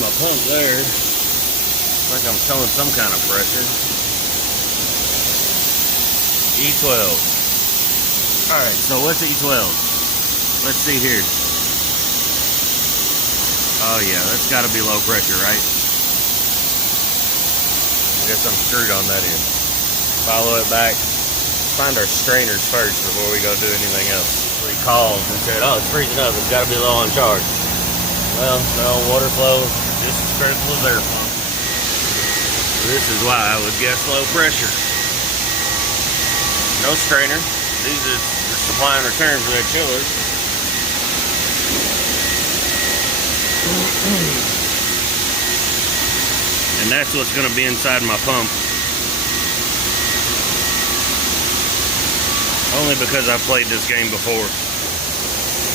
my pump there. Like I'm showing some kind of pressure. E12. Alright, so what's E12? Let's see here. Oh yeah, that's gotta be low pressure, right? I guess I'm screwed on that end. Follow it back. Find our strainers first before we go do anything else. We called and said, oh, it's freezing up, it's gotta be low on charge. Well, no, water flow is just as critical as air flow. This is why I would guess low pressure. No strainer. These are the supply and return for that chiller. And that's what's going to be inside my pump. Only because I've played this game before.